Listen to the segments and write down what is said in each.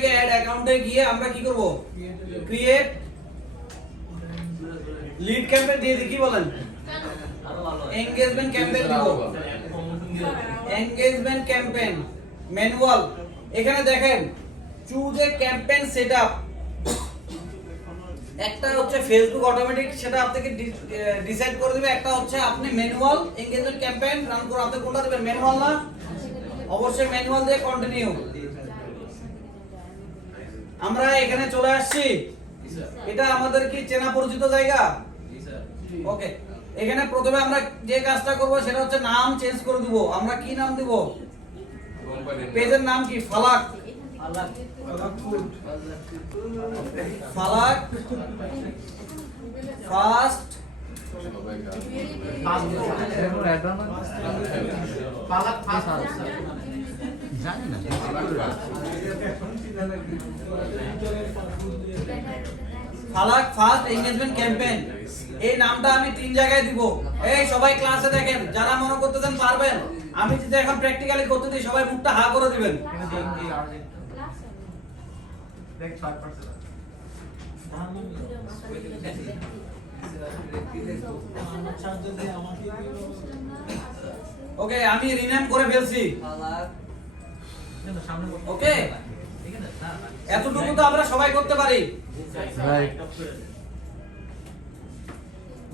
থেকে অ্যাড অ্যাকাউন্টে গিয়ে আমরা কি করব ক্রিয়েট লিড ক্যাম্পেইন দিয়ে দিই, কি বলেন এনগেজমেন্ট ক্যাম্পেইন দিব, এনগেজমেন্ট ক্যাম্পেইন ম্যানুয়াল। এখানে দেখেন চুজ এ ক্যাম্পেইন সেটআপ, একটা হচ্ছে ফেসবুক অটোমেটিক সেটা আপনাকে ডিসাইড করে দিবে, একটা হচ্ছে আপনি ম্যানুয়াল এনগেজমেন্ট ক্যাম্পেইন রান করে আপনি কোনটা দিবেন, ম্যানুয়াল না, অবশ্যই ম্যানুয়াল দিয়ে কন্টিনিউ। আমরা এখানে চলে আসছি, এটা আমাদের কি চেনা পরিচিত জায়গা, ওকে। এখানে প্রথমে আমরা যে কাজটা করব সেটা হচ্ছে নাম চেঞ্জ করে দিব। আমরা কি নাম দিব, পেজের নাম কি ফালাক, ফালাক ফার্স্ট ফালাক ফার্স্ট এনগেজমেন্ট ক্যাম্পেইন। এই নামটা আমি 3 জায়গায় দিব। এই সবাই ক্লাসে দেখেন, যারা মনে করতেছেন পারবেন, আমি যদি এখন প্র্যাকটিক্যালি করতে দিই সবাই মুখটা হা করে দিবেন। ওকে, আমি রিনেম করে ফেলছি। ওকে, এতটুকু তো আমরা সবাই করতে পারি।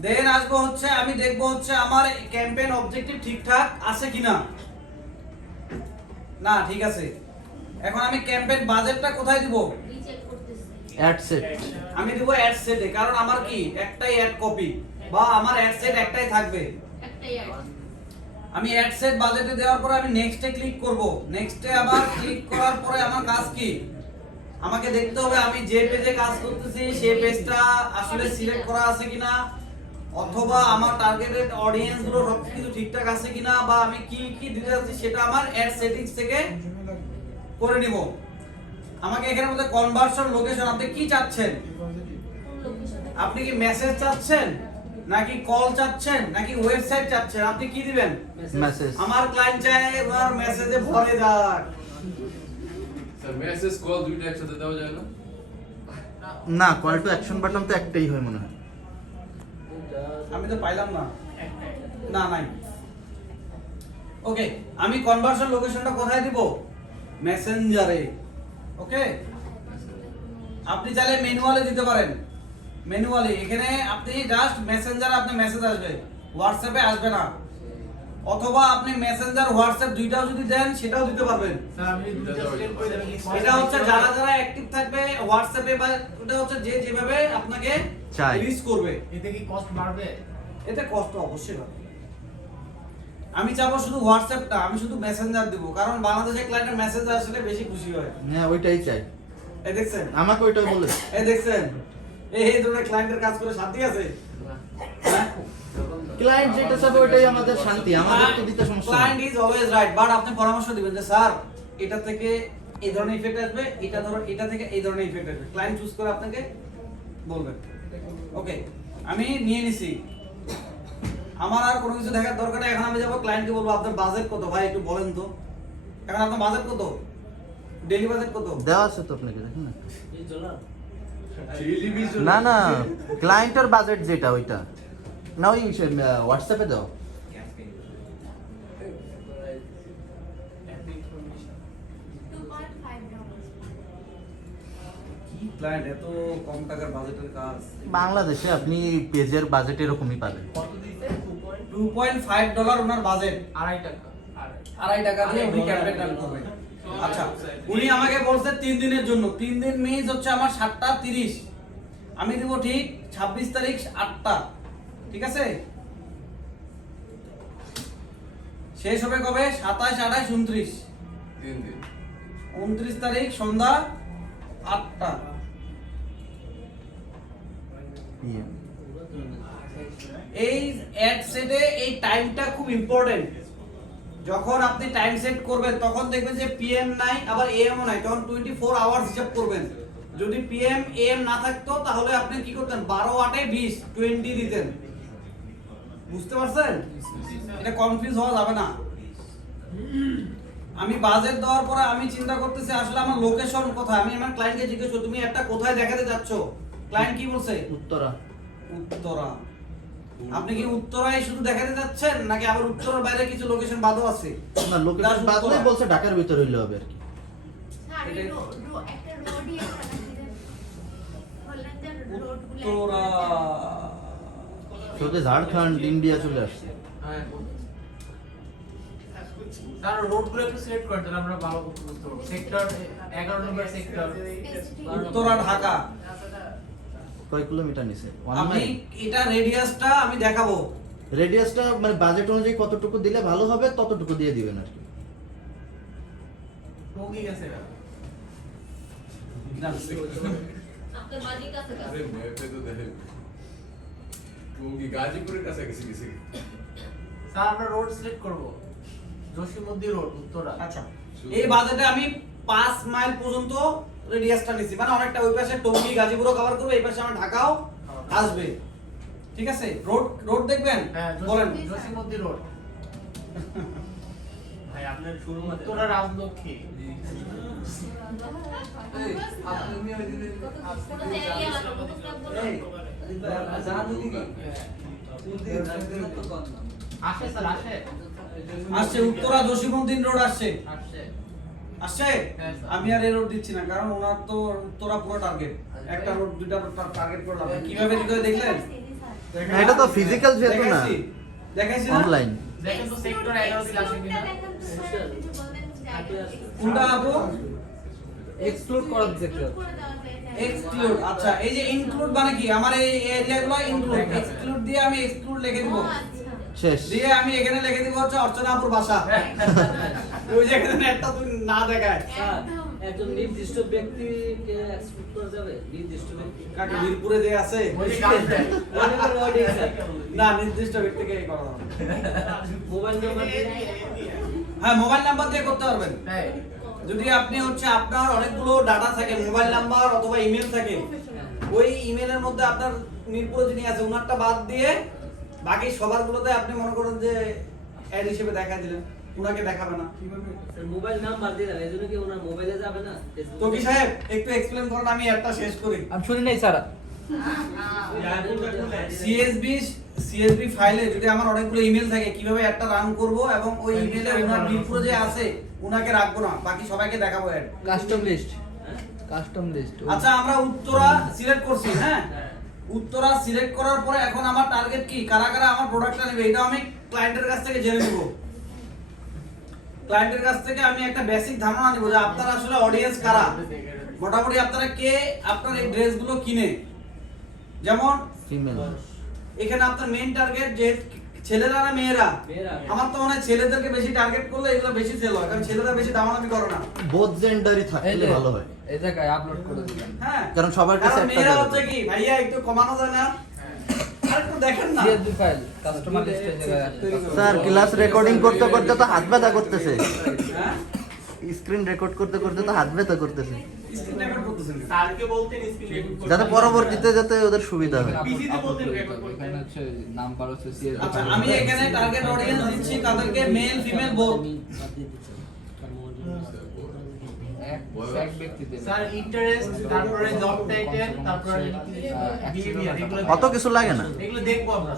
দেন আসবো হচ্ছে আমি দেখবো হচ্ছে আমার ক্যাম্পেইন অবজেক্টিভ ঠিকঠাক আছে কিনা, না ঠিক আছে। এখন আমি ক্যাম্পেইন বাজেটটা কোথায় দিব, অ্যাড সেট আমি দিব অ্যাড সেটে, কারণ আমার কি একটাই অ্যাড কপি বা আমার অ্যাড সেট একটাই থাকবে। আমি অ্যাড সেট বাজেটে দেওয়ার পরে আমি নেক্সটে ক্লিক করব। নেক্সটে আবার ক্লিক করার পরে আমার কাজ কি, আমাকে দেখতে হবে আমি যে পেজে কাজ করতেছি সেই পেজটা আসলে সিলেক্ট করা আছে কিনা, অথবা আমার টার্গেটেড অডিয়েন্স গুলো সবকিছু ঠিকঠাক আছে কিনা, বা আমি কি কি দিতে যাচ্ছি সেটা আমার অ্যাড সেটিংস থেকে করে নিব। আমাকে এখানে মধ্যে কনভার্সন লোকেশন, আপনি কি চাচ্ছেন, আপনি কি মেসেজ চাচ্ছেন নাকি কল চাচ্ছেন নাকি ওয়েবসাইট চাচ্ছেন, আপনি কি দিবেন, মেসেজ। আমার ক্লায়েন্ট চায় এবার মেসেজে ভরে যাক। স্যার মেসেজ কল দুইটা একসাথে দেওয়া যায় না? না, কল টু অ্যাকশন বাটন তো একটাই হয় মনে হয়। আমি তো পাইলাম না, না নাই। ওকে, আমি কনভার্সন লোকেশনটা কোথায় দিব, মেসেঞ্জারে। ওকে, আপনি চাইলে ম্যানুয়ালে দিতে পারেন, ম্যানুয়ালি এখানে আপনি জাস্ট মেসেঞ্জারে আপনি মেসেজ আসবে, হোয়াটসঅ্যাপে আসবে না, অথবা আপনি মেসেঞ্জার হোয়াটসঅ্যাপ দুইটাও যদি দেন সেটাও দিতে পারবেন। এটা হচ্ছে যারা যারা অ্যাক্টিভ থাকবে হোয়াটসঅ্যাপে, বা এটা হচ্ছে যে যেভাবে আপনাকে চাই রিচ করবে। এতে কি কস্ট বাড়বে? এতে কষ্ট অবশ্যই হবে। আমি চাবো শুধু হোয়াটসঅ্যাপটা, আমি শুধু মেসেঞ্জার দিব, কারণ বাংলাদেশে ক্লায়েন্টের মেসেজ আসলে বেশি খুশি হয়। হ্যাঁ, ওইটাই চাই। এই দেখছেন, আমাকে ওইটাই বলে। এই দেখছেন, এই ধরনের ক্লায়েন্টের কাজ করে শান্তি আছে। হ্যাঁ? ক্লায়েন্ট যেটা চাবে ওইটাই আমাদের শান্তি, আমাদের তো দিতে সমস্যা নেই। Client is always right, but আপনি পরামর্শ দিবেন যে স্যার এটা থেকে এই ধরনের ইফেক্ট আসবে, এটা ধরো এটা থেকে এই ধরনের ইফেক্ট আসবে, ক্লায়েন্ট চুজ করে আপনাকে বলবেন। ওকে, আমি নিয়ে নিছি, আমার আর কোনো কিছু দেখার দরকার নেই। এখন আমি যাবো ক্লায়েন্টকে বলবো আপনার বাজেট কত ভাই একটু বলেন তো। এখন আপনার বাজেট কত, ডেইলি বাজেট কত দেওয়া আছে তো আপনাকে, দেখুন না। ডেইলি বিল না না, ক্লায়েন্টের বাজেট যেটা ওইটা না, ওই হোয়াটসঅ্যাপে দাও। কি ক্লায়েন্ট এত কম টাকার বাজেটের কাজ, বাংলাদেশে আপনি পেজের বাজেট এরকমই পাবেন। কত দিতে? $2.5 ওনার বাজেট, 2.5 টাকা। 2.5 টাকা দিয়ে উনি ক্যাম্পেইন রান করবেন। আচ্ছা, উনি আমাকে বলছে 3 দিনের জন্য, 3 দিন মিনিট হচ্ছে আমার 7টা 30, আমি দিব ঠিক 26 তারিখ 8টা, ঠিক আছে? শেষ হবে কবে, 27, 28, 29, 3 দিন 29 তারিখ সন্ধ্যা 8টা। এই অ্যাড সেটে এই টাইমটা খুব ইম্পর্টেন্ট। যখন আপনি টাইম সেট করবেন তখন দেখবেন যে পিএম নাই আবার এএম নাই, তখন 24 আওয়ার্স হিসাব করবেন। যদি পিএম এএম না থাকতো তাহলে আপনি কি করতেন, 12 8 20 20 দিতেন। বুঝতে পারছেন? এটা কনফিউজ হওয়া যাবে না। আমি বাজেট দেওয়ার পরে আমি চিন্তা করতেছি আসলে আমার লোকেশন কোথায়। আমি আমার ক্লায়েন্টকে জিজ্ঞেস করি তুমি একটা কোথায় দেখাতে যাচ্ছ, ক্লায়েন্ট কি বলছে? উত্তরা। উত্তরা। আপনি কি উত্তরায় শুধু দেখাতে যাচ্ছেন নাকি আবার উত্তরার বাইরে কিছু লোকেশন বাদও আছে? না লোকেশন বাদলে বলছে ঢাকার ভিতর হইলে হবে আর কি। উত্তরা শুধু ঝাড়খণ্ড ইন্ডিয়া চলে আসছে। হ্যাঁ স্যার রোডগুলো একটু সিলেক্ট করে তাহলে আমরা ভালো করতে পারবো। সেক্টর 11 নম্বর সেক্টর উত্তরা ঢাকা। কয় কিলোমিটার নিছে? আমি এটা রেডিয়াসটা আমি দেখাবো। রেডিয়াসটা মানে বাজেট অনুযায়ী কতটুকু দিলে ভালো হবে ততটুকু দিয়ে দিবেন আর কি। টঙ্গী গেছে না आपका मालिक का सका अरे मैं पे तो देख वो की गाजीपुर का किसी किसी স্যার আমরা রোড সিলেক্ট করব জসিমউদ্দিন রোড উত্তরা। আচ্ছা এই বাজেটে আমি 5 মাইল পর্যন্ত রেডিয়াসটা নিছি, মানে অনেকটা ওই পাশে টঙ্গী গাজীপুরও কভার করবে, এই পাশে আমার ঢাকাও আসবে। ঠিক আছে, রোড রোড দেখবেন? হ্যাঁ বলেন। জসিমউদ্দিন রোড ভাই আপনার শুরু মতে উত্তরা রাজলক্ষ্মী আসে স্যার আসে আসছে উত্তরা জসিমউদ্দিন রোড আসছে। আসছে আসছে? হ্যাঁ, স্যার। আমি আর এই রোড দিচ্ছি না, কারণ ওনার তো উত্তরা পুরো টার্গেট। একটা রোড দুইটা রোড টার্গেট করলাম। কিভাবে দিতে দেখলেন? না, এটা তো physical যেহেতু না। দেখাইছি? দেখাইছি না? অনলাইন। দেখেন তো সেক্টর 11 দিলে আসে কিনা কোনটা আপু? এক্সক্লুড করা দিতে এক্সক্লুড। আচ্ছা এই যে ইনক্লুড মানে কি? আমার এই এরিয়াগুলো ইনক্লুড। এক্সক্লুড দিয়ে আমি এক্সক্লুড লিখে দিব। শেষ। দিয়ে আমি এখানে লিখে দিব হচ্ছে অর্চনাপুর বাসা। ওই জায়গাতে একটা তুই না দেখায়। একজন নির্দিষ্ট ব্যক্তিকে এক্সক্লুড করা যাবে নির্দিষ্ট ব্যক্তি কাকে মিরপুরে যে আছে? ওই যে গার্লফ্রেন্ড না, নির্দিষ্ট ব্যক্তিকে করা হবে। মোবাইল নাম্বার হ্যাঁ, মোবাইল নাম্বার দিয়ে করতে পারবেন। হ্যাঁ যদি আপনি হচ্ছে আপনার অনেকগুলো ডাটা থাকে, মোবাইল নাম্বার অথবা ইমেল থাকে, ওই ইমেলের মধ্যে আপনার মিরপুরে যিনি আছে ওনারটা বাদ দিয়ে বাকি সবারগুলোতে আপনি মনে করেন যে অ্যাড হিসেবে দেখা দিলেন, ওনাকে দেখাবে না। মোবাইল নাম্বার দিলেন এজন্য কি ওনার মোবাইলে যাবে না তো কি সাহেব একটু এক্সপ্লেন করুন, আমি একটা শেষ করি। আমি শুনি নাই স্যার সিএসভি ফাইলে যদি আমার অনেকগুলো ইমেল থাকে কিভাবে একটা রান করব এবং ওই ইমেলে ওনার মিরপুরে যে আছে ওনাকে রাখবো না, বাকি সবাইকে দেখাবো ad. Custom list custom list আচ্ছা আমরা উত্তরা সিলেক্ট করছি, হ্যাঁ উত্তরা সিলেক্ট করার পরে এখন আমার টার্গেট কি, কারা কারা আমার প্রোডাক্টটা নেবে এটা আমি ক্লায়েন্টের কাছ থেকে জেনে নেব। ক্লায়েন্টের কাছ থেকে আমি একটা বেসিক ধারণা নেব যে আপনারা আসলে অডিয়েন্স কারা, মোটামুটি আপনারা কে আপনার এই ড্রেসগুলো কিনে। যেমন ফিমেল। এখানে আপনার মেইন টার্গেট যে ছেলেরা না মেয়েরা? আমার তো মনে হয় ছেলেদেরকে বেশি টার্গেট করলে এগুলো বেশি সেল হয়, কারণ ছেলেরা বেশি দামাদামি করে না। বোথ জেন্ডারই থাকলে ভালো হয়। এই জায়গায় আপলোড করে দিবেন হ্যাঁ, কারণ সবার কাছে একটা মেয়েরা জায়গা হচ্ছে কি ভাইয়া একটু কমানো যায় না? আর একটু দেখেন না। সিএসভি ফাইল কাস্টমার লিস্টে জায়গায় স্যার ক্লাস রেকর্ডিং করতে করতে তো হাত ব্যথা করতেছে। হ্যাঁ, স্ক্রিন রেকর্ড করতে করতে তো হাত ব্যথা করতেছে। স্ক্রিন রেকর্ড করতেছেন কেন? স্যারকে বলতেন স্ক্রিন রেকর্ড করতে যাতে পরবর্তীতে যাতে ওদের সুবিধা হয়। পিসিতে বলতেন রেকর্ড করতে এখানে হচ্ছে নাম্বার হচ্ছে সিএসভি আচ্ছা আমি এখানে টার্গেট অডিয়েন্স দিচ্ছি তাদেরকে মেল ফিমেল বোথ। এক ব্যক্তি দেবে স্যার ইন্টারেস্ট তারপরে জব টাইটেল তারপরে বিহেভিয়ার এগুলো অত কিছু লাগে না। এগুলো দেখবো আমরা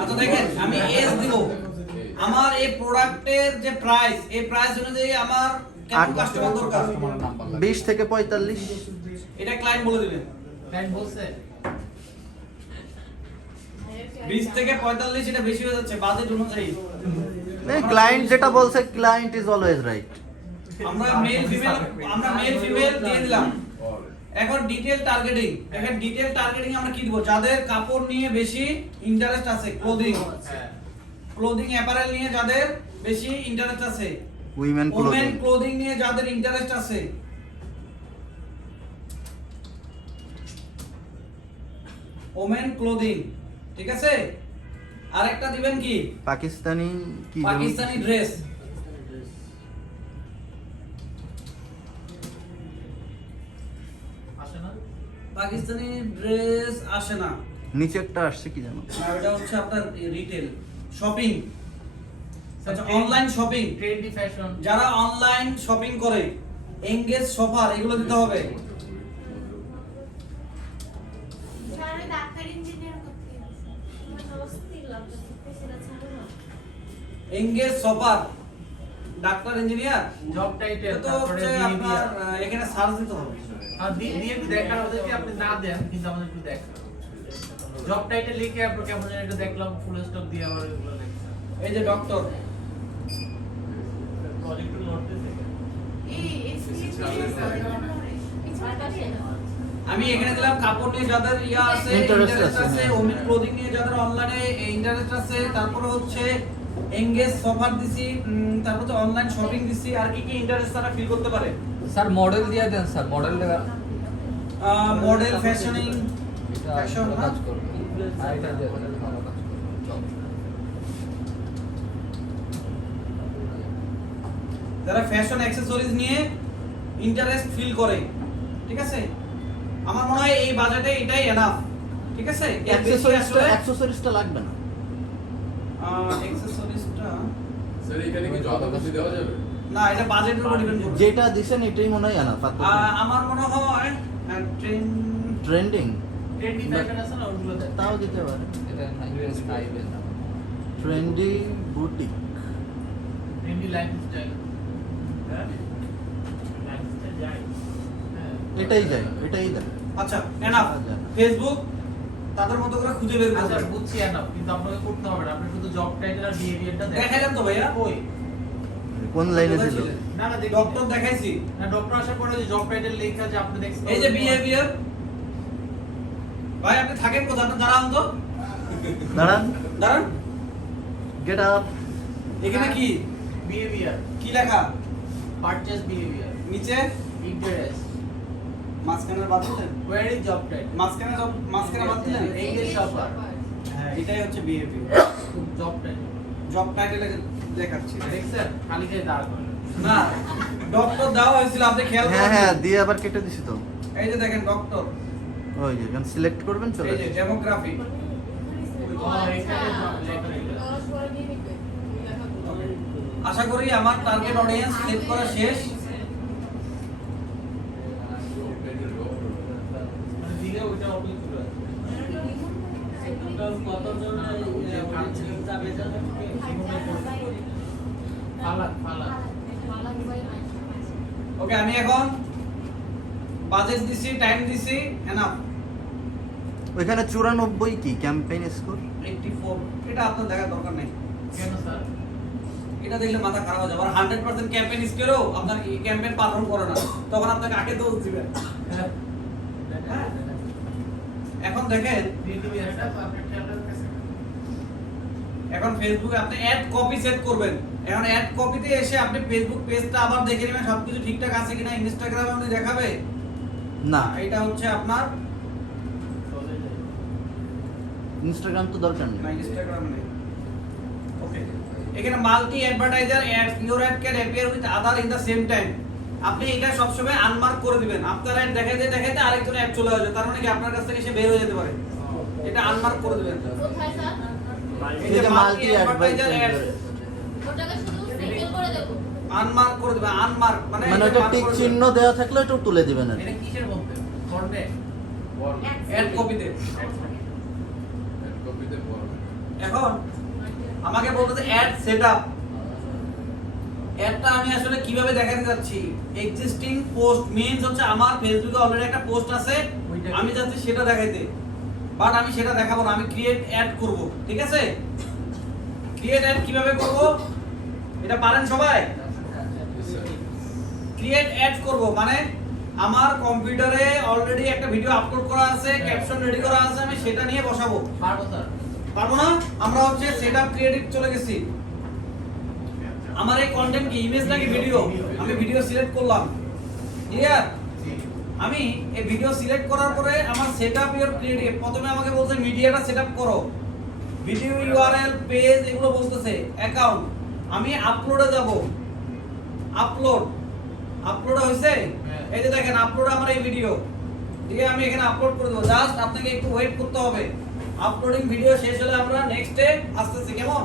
আচ্ছা দেখেন আমি এস দিব, আমার এই প্রোডাক্টের যে প্রাইস এই প্রাইস অনুযায়ী আমার কেমন কাস্টমার দরকার কাস্টমার নাম্বার 20 থেকে 45। এটা ক্লায়েন্ট বলে দিবেন। ক্লায়েন্ট বলছে 20 থেকে 45 এটা বেশি হয়ে যাচ্ছে বাজেট অনুযায়ী। ক্লায়েন্ট যেটা বলছে ক্লায়েন্ট ইজ অলওয়েজ রাইট। আমরা মেল ফিমেল দিয়ে দিলাম। এখন ডিটেইল টার্গেটিং, এখন ডিটেইল টার্গেটিং আমরা কি দিব, যাদের কাপড় নিয়ে বেশি ইন্টারেস্ট আছে, ক্লোদিং অ্যাপারেল নিয়ে যাদের বেশি ইন্টারেস্ট আছে, উইমেন ওমেন ক্লোথিং। ক্লোদিং নিয়ে যাদের ইন্টারেস্ট আছে, ওমেন ক্লোদিং, ঠিক আছে। আরেকটা দিবেন কি পাকিস্তানি কি পাকিস্তানি ড্রেস, আসে না পাকিস্তানি ড্রেস আসে না, নিচে একটা আসছে কি জানো? আর এটা হচ্ছে আপনার রিটেল শপিং, আচ্ছা অনলাইন শপিং, ট্রেন্ডি ফ্যাশন, যারা অনলাইন শপিং করে এঙ্গেজ সফার এগুলো দিতে হবে। যারা ডাক্তার ইঞ্জিনিয়ার করতে মানে অস্থির লাগছে পেছনে ছাড়ো না এঙ্গেজ সফার ডাক্তার ইঞ্জিনিয়ার জব টাইটেল, তো তারপরে হচ্ছে আপনার বিহেভিয়ার। এখানে সার্চ দিতে হবে। দিয়ে দেখার ওদেরকে আপনি না দেন কিন্তু আমাদের একটু দেখান। জব টাইটেল লিখে আপনার কেমন যেন একটা দেখলাম ফুল স্টপ দিয়ে আবার এগুলো দেখছেন। এই যে ডক্টর, প্রজেক্ট নোট দিতে আমি এখানে দিলাম কাপড় নিয়ে যাদের ইয়া আছে, Interest ইন্টারেস্ট আছে, আছে, হ্যাঁ। ওমেন ক্লোদিং নিয়ে যাদের অনলাইনে ইন্টারেস্ট আছে, তারপরে হচ্ছে এঙ্গেজ সফার দিছি, তারপর তো অনলাইন শপিং দিছি, আর কি কি ইন্টারেস্ট তারা ফিল করতে পারে। স্যার মডেল দিয়ে দেন স্যার, মডেল মডেল, ফ্যাশনিং, ফ্যাশন কাজ করবে আর এটা দিয়ে দেন, ভালো কাজ করবে। যারা ফ্যাশন অ্যাকসেসরিজ নিয়ে ইন্টারেস্ট ফিল করে, ঠিক আছে, আমার মনে হয় এই বাজেটে এটাই এনাফ, ঠিক আছে। এর বেশি আসলে অ্যাকসেসরিজটা লাগবে না। অ্যাকসেসরিজটা স্যার এখানে কি যত কিছু দেওয়া যাবে? না, এটা বাজেটের উপর ডিপেন্ড করবে। যেটা দিছেন এটাই মনে হয় না। আমার মনে হয় ট্রেন্ডিং ট্রেন্ডি ফ্যাশন আছে না ওগুলো দেন। তাও দিতে পারে। এটা ইউএস 5 এর দাম। Trendy boutique trendy lifestyle. হ্যাঁ লাইফস্টাইল যাই। হ্যাঁ এটাই যায়, এটাই দেয়। আচ্ছা এনাফ। ফেসবুক তাদের মতো করে খুঁজে বের আচ্ছা করবে। বুঝছি না, কিন্তু আপনাকে করতে হবে না, আপনি শুধু জব টাইটেল আর বিহেভিয়ারটা দেখেন। দেখাইলাম তো ভাইয়া। ওই কোন লাইনে দিল? না না দেখি ডক্টর দেখাইছি। না, ডক্টর আসার পরে যে জব টাইটেল লেখা যে আপনি দেখছেন এই যে বিহেভিয়ার, ভাই আপনি থাকেন কোথায়? আপনি দাঁড়ান তো, দাঁড়ান, দাঁড়ান। Get up. এখানে কি বিহেভিয়ার, কি লেখা? পারচেজ বিহেভিয়ার, নিচে ইন্টারেস্ট, মাঝখানে বাদ দিলেন, কোয়ারি জব টাইটেল, মাঝখানে বাদ দিলেন। এঙ্গেজ শপার, হ্যাঁ, এটাই হচ্ছে বিহেভিয়ার। জব টাইটেল জব টাইটেলে দেখাচ্ছি। দেখছেন খালি খালি দাঁড় করেন। না, ডক্টর দেওয়া হয়েছিল, আপনি খেয়াল হ্যাঁ করেন। হ্যাঁ, দিয়ে আবার কেটে দিছি তো। এই যে দেখেন ডক্টর, ওই যে এখানে সিলেক্ট করবেন, চলে এই যে আসবে। ডেমোগ্রাফি। ও এখানে জব লেখা এটা। আশা করি আমার টার্গেট অডিয়েন্স সেট করা শেষ। মানে দিলে ওটা অটোই চলে আসবে। কতজন যাবে জানেন কি? ফালাক ফালাক ওকে, আমি এখন বাজেট দিছি, টাইম দিছি, এনাফ। ওইখানে 94 কি ক্যাম্পেইন স্কোর? 84, এটা আপনার দেখার দরকার নেই। কেন স্যার? এটা দেখলে মাথা খারাপ হয়ে যাবে। আর 100% ক্যাম্পেইন স্কেলও আপনার এই ক্যাম্পেইন পারফর্ম করে না, তখন আপনাকে আগে দোষ দিবেন। হ্যাঁ এখন দেখেন, বিহেভিয়ারটা আপনার খেয়ালের কাছে। এখন ফেসবুকে আপনি অ্যাড কপি সেট করবেন। এখন অ্যাড কপিতে এসে আপনি ফেসবুক পেজটা আবার দেখে নেবেন সবকিছু ঠিকঠাক আছে কিনা। ইনস্টাগ্রামে আপনি দেখাবে না, এটা হচ্ছে আপনার, ইনস্টাগ্রাম তো দরকার না নেই। ইনস্টাগ্রাম নেই। ওকে, এখানে multi advertiser ads, your ad can appear with other in the same time. আপনি এটা সবসময় আনমার্ক করে দিবেন। আপনার অ্যাড দেখাইতে দেখাইতে আরেকজন অ্যাড চলে আসবে, তার মানে কি আপনার কাছ থেকে সে বের হয়ে যেতে পারে। এটা আনমার্ক করে দিবেন। কোথায় স্যার এই এই যে যে মাল্টি মাল্টি অ্যাডভার্টাইজার অ্যাডস, ওটাকে শুধু সিঙ্গেল করে দেব আনমার্ক করে দিবেন। আনমার্ক মানে মানে ওটা টিক চিহ্ন দেওয়া থাকলে ওটা তুলে দিবেন আর কি। এটা কিসের মধ্যে? ফর্মে? অ্যাড কপিতে। কপিতে পড়ো। এখন আমাকে বলতেছে অ্যাড সেটআপ। অ্যাডটা আমি আসলে কিভাবে দেখাতে যাচ্ছি? এক্সিস্টিং পোস্ট মিন্স হচ্ছে আমার ফেসবুকে অলরেডি একটা পোস্ট আছে, আমি যাচ্ছি সেটা দেখাইতে। বাট আমি সেটা দেখাবো না, আমি ক্রিয়েট অ্যাড করব, ঠিক আছে? ক্রিয়েট অ্যাড কিভাবে করব এটা পারেন সবাই? ক্রিয়েট অ্যাড করব মানে আমার কম্পিউটারে অলরেডি একটা ভিডিও আপলোড করা আছে, ক্যাপশন রেডি করা আছে, আমি সেটা নিয়ে বসাবো। পারবো স্যার। পারবো না? আমরা হচ্ছে সেটআপ ক্রিয়েটিভ চলে গেছি। আমার এই কন্টেন্ট কি ইমেজ নাকি ভিডিও? আমি ভিডিও সিলেক্ট করলাম, ক্লিয়ার? আমি এই ভিডিও সিলেক্ট করার পরে আমার সেটআপ ইওর ক্রিয়েটিভ, প্রথমে আমাকে বলছে মিডিয়াটা সেটআপ করো, ভিডিও ইউআরএল পেজ এগুলো বলতেছে, অ্যাকাউন্ট। আমি আপলোডে যাব, আপলোড হয়েছে। এই যে দেখেন আপলোড আমার এই ভিডিও, ঠিক আছে? আমি এখানে আপলোড করে দেবো, জাস্ট আপনাকে একটু ওয়েট করতে হবে। আপলোডিং ভিডিও শেষ হলে আমরা নেক্সটে আসতেছি, কেমন?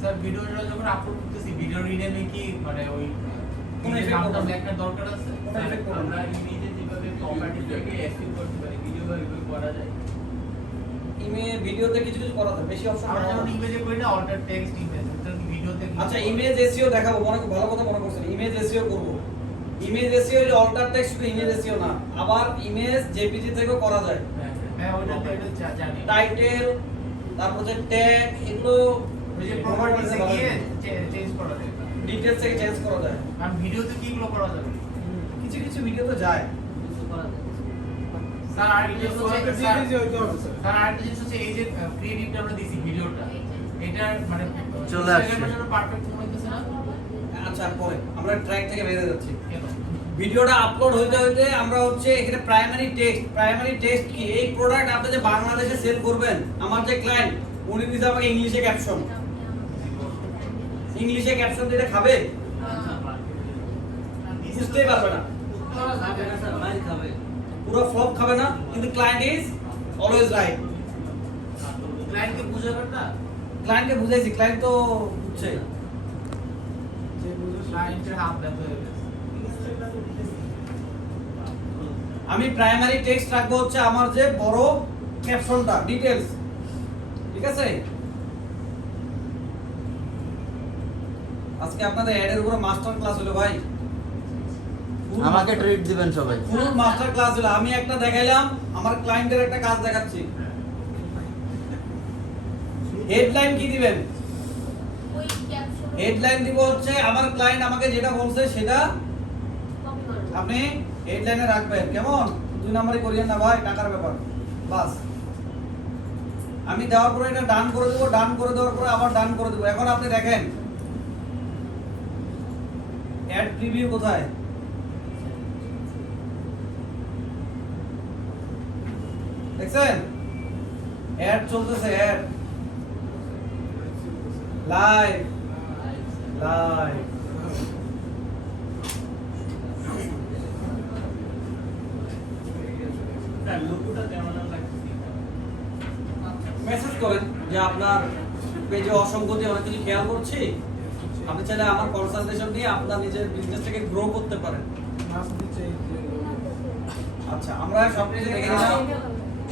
স্যার ভিডিওটা যখন আপলোড করতেছি ভিডিও রিনেমে কি মানে ওই কোনো নিজের effect নামটা করবে না। লেখার দরকার আছে? কোনো effect করবে না। আমরা ইমেজে যেভাবে প্রপার্টি থেকে অ্যাক্টিভ করতে পারি ভিডিও ভাবে করা যায়। ভিডিওতে কিছু কিছু করা যায়, বেশি অপশন আমরা যেমন ইমেজে করি না অল্টার টেক্সট ইমেজ, এটা কি ভিডিওতে কি? আচ্ছা ইমেজ এসইও দেখাবো, ভালো কথা মনে করছেন, ইমেজ এসইও করব। ইমেজ এসইও যে অল্টার টেক্সট শুধু ইমেজ এসইও না, আবার ইমেজ জেপিজি থেকেও করা যায়। হ্যাঁ ওইটা জানি। টাইটেল, তারপর যে ট্যাগ, এগুলো ওই যে প্রপার্টিতে গিয়ে চেঞ্জ করা যায়। ডিটেইলস থেকে চেঞ্জ করা যায়। আর ভিডিওতে কি এগুলো করা যাবে? কিছু কিছু ভিডিওতে যায়। কিছু করা যায়। স্যার আরেকটা জিনিস হচ্ছে স্যার আরেকটা জিনিস হচ্ছে এই যে ক্রিয়েটিভটা আমরা দিছি ভিডিওটা এটা মানে চলে আসছে। পারফেক্ট মনে হইতেছে না আচ্ছা পরে আমরা ট্র্যাক থেকে বের হয়ে যাচ্ছি। কেন? ভিডিওটা আপলোড হইতে হইতে আমরা হচ্ছে এখানে প্রাইমারি টেক্সট কি, এই প্রোডাক্ট আপনি যে বাংলাদেশে সেল করবেন, আমার যে ক্লায়েন্ট উনি দিতে আমাকে ইংলিশে ক্যাপশন দিতে খাবে, বুঝতেই পারবে না, করা যাবে না স্যার, মাইর খাবে। পুরো ফ্লপ খাবে না, কিন্তু ক্লায়েন্ট ইজ অলওয়েজ রাইট। ক্লায়েন্টকে বুঝাবেন না ক্লায়েন্টকে বুঝাইছি, ক্লায়েন্ট তো বুঝছে। ক্লায়েন্টের হাত ব্যথা হয়ে গেছে। আমি প্রাইমারি টেক্সট রাখবো হচ্ছে আমার যে বড় ক্যাপশনটা, ডিটেইলস, ঠিক আছে? আজকে আপনাদের অ্যাডের উপরে মাস্টার ক্লাস হলো ভাই, আমাকে ট্রিট দিবেন সবাই। ফুল মাস্টার ক্লাস হলো। আমি একটা দেখাইলাম, আমার ক্লায়েন্টের একটা কাজ দেখাচ্ছি। হেডলাইন কি দিবেন? ওই ক্যাপশন হেডলাইন দিব হচ্ছে আমার ক্লায়েন্ট আমাকে যেটা বলছে সেটা কপি করো। আপনি হেডলাইনে রাখবেন। কেমন? 2 নম্বরই করিয়েন না ভাই, টাকার ব্যাপার। বাস আমি দেওয়ার পরে এটা ডান করে দেবো, ডান করে দেওয়ার পরে আবার ডান করে দেবো। এখন আপনি দেখেন অ্যাড প্রিভিউ কোথায়? দেখছেন অ্যাড চলতেছে, অ্যাড লাইভ লাইভ। স্যার লোগোটা কেমন লাগছে? মেসেজ করেন যে আপনার পেজে অসংগতি অনেক কিছু খেয়াল করছি, আপনি চাইলে আমার কনসালটেশন নিয়ে আপনার নিজের বিজনেসটাকে গ্রো করতে পারেন। আচ্ছা আমরা সব কিছু দেখে নিলাম।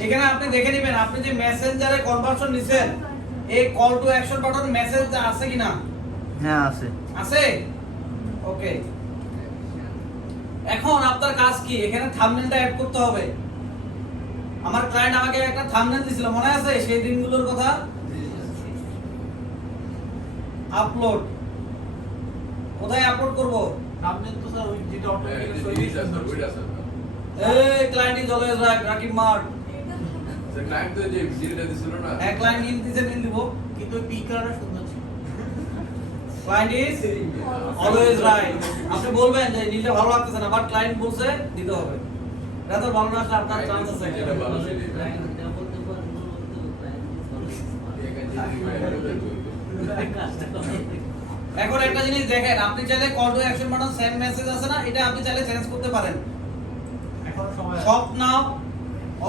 এখানে আপনি দেখে নেবেন আপনি যে মেসেঞ্জারে কনভার্সন নিছেন, এই call to action button message আছে কিনা? হ্যাঁ আছে। আছে, ওকে। এখন আপনার কাজ কি? এখানে থাম্বনেলটা অ্যাড করতে হবে। আমার ক্লায়েন্ট আমাকে একটা থাম্বনেল দিছিল, মনে আছে সেই দিনগুলোর কথা? আপলোড, কোথায় আপলোড করব? সামনে তো স্যার ওই যেটা হ্যাঁ, অটোমেটিক এই সই জিনিসটা স্যার, ওইটা স্যার। এই client is always right, Rakib mart. Sir, client তো যে ভিডিওটা দিছিল না, এক ক্লায়েন্ট নীল দিছে, নীল দিব। কিন্তু ওই পিক কালারটা সুন্দর ছিল। Client is always right. আপনি বলবেন যে নীলটা ভালো লাগতেছে না, বাট ক্লায়েন্ট বলছে দিতে হবে। এটা তো ভালো না আসলে আপনার চান্স আছে। যেটা ভালো সেটাই। ক্লায়েন্টটা বলতে পারবো, ক্লায়েন্ট কাজটা করে। এখন একটা জিনিস দেখেন, আপনি চাইলে call to action button send message আছে না, এটা আপনি চাইলে চেঞ্জ করতে পারেন। এখনো সময় আছে। শপ নাও,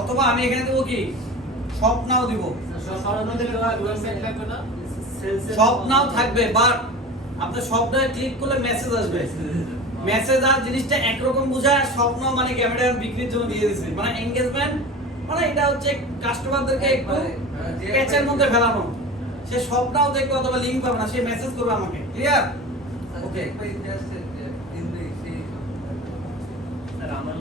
অথবা আমি এখানে দেবো কি শপ নাও দিব। স্বপ্ন থেকে ওয়েবসাইট লাগবে না? শপ নাও থাকবে, বাট আপনি শপটায় ক্লিক করলে মেসেজ আসবে। মেসেজ আর জিনিসটা একরকম বোঝায়, শপ নাও মানে ক্যামেরা বিক্রির জন্য দিয়ে দিয়েছে, মানে এনগেজমেন্ট, মানে এটা হচ্ছে কাস্টমারদেরকে একটু ক্যাচের মধ্যে ফেলানো। সে শপ নাও দেখবে অথবা লিংক পাবে না, সে মেসেজ করবে আমাকে। ক্লিয়ার? ওকে।